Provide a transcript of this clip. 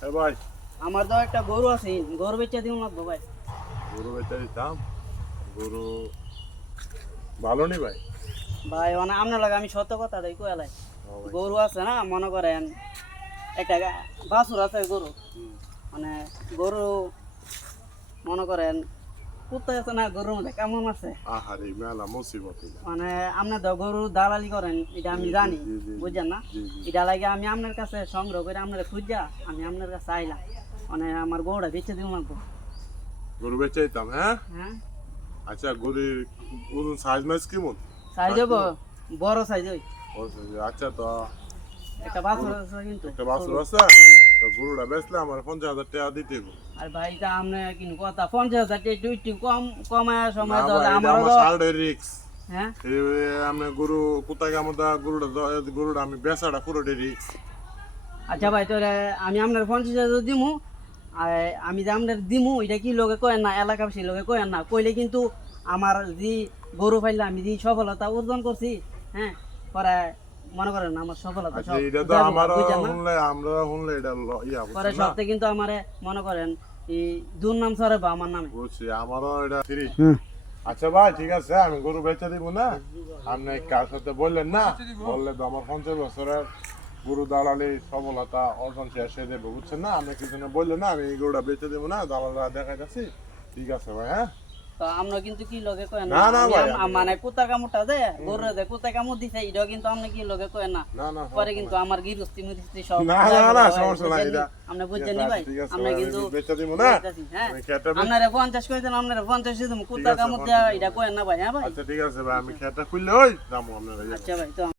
ভাই আমার তো একটা গরু আছে, গরু বেচা দিও লাগবো ভাই। গরু বেচা দিতাম। গরু ভালো নি ভাই। ভাই মানে আপনার লাগে আমি সত্য কথা দেই কইলাই। ও ভাই। গরু আছে না, মনে করেন একটা বাছুর আছে গরু, হুম। মানে গরু মনে করেন কুত্তা আছে না, গরুর মধ্যে কেমন আছে, আহারে মেলা মুসিবত এটা। মানে আপনি তো গরু দালালি করেন এটা আমি জি, জানি, জি, জি, বুঝছেন না? জি, জি। এটা লাগে আমি আপনার কাছে সংগ্রহ করে আপনার খুঁজা আমি আপনার কাছে আইলাম, মানে আমার গরুটা বেচে দিব লাগবো। গরু বেচা দিতাম, হ্যাঁ। হ্যাঁ, আচ্ছা গরুর ওজন সাইজ মাইজ কেমন? সাইজ হবো, বড় সাইজ ওই আচ্ছা তো একটা বাছুর আছে কিন্তু একটা বাছুর ছোট। আছে, তো গরুটা বেচলে আমার 50,000 টাকা দিতে হবে। আর ভাই এটা আপনি কিন্তু কথা 50,000 টাকা একটু কম কমায় না সময় ভাই, এটা আমারও আমার তো। সাইডের রিক্স। হ্যাঁ, আমি গরু কোথায় কামতা গরুটা আমি বেচাটা পুরোটাই রিক্স। আচ্ছা ভাই তোরে আমি আপনার 50,000 দিমু। আর আমি যে আপনার দিমু এটা কি লোকে কয়েন না, এলাকাবাসী লোকে কয়েন না, কইলে কিন্তু আমার যে গরু পাইলে আমি যে সফলতা অর্জন করছি, হ্যাঁ, পরে মনে করেন আমার সফলতা আচ্ছা সব এটা তো যাবো, আমারও বুঝছেন না? শুনলে আমরা শুনলে এটা ইয়া পরে বুঝছেন না। সপ্তাহে কিন্তু আমারে মনে করেন এই দুর্নাম ছড়াবো আমার নামে। বুঝছি, আমারও এটা ফ্রি। আচ্ছা ভাই ঠিক আছে, আমি গরু বেচা দিব না, আপনি কার সাথে বললেন না, বললে তো আমার 50 বছরের গরু দালালি সফলতা অর্জন শেষ হয়ে যাবে, বুঝছেন না? আপনি কিছু না বললেন না, আমি এই গরুটা বেচে দেবো না, দালালরা দেখাইতেছি। ঠিক আছে ভাই, হ্যাঁ। তো আমরা কিন্তু কি লগে কয় না, না, না আমি ভাই, মানে কুত্তা কামড়টা দে গরু দে কুত্তা কামড় দিছে এটাও কিন্তু আপনি কি লগে কয় না। না না পরে কিন্তু আমার গিরস্তি মিরস্তি সব না, না, না, সমস্যা নাই, এটা আপনি বুঝছেন নি ভাই, ঠিক আছে আমরা ভাই, আমি কিন্তু বেচে দিব না। বুঝতাছি, হ্যাঁ। আমি খেতে আপনারা 50 কই দেন, আপনারা 50 দিমু, কুত্তা আছে, কামড় দেয়া এটা কয় না ভাই, হ্যাঁ ভাই। আচ্ছা ঠিক আছে ভাই, আমি খেতে খুললে ওই দামও আপনারা আচ্ছা ভাই তো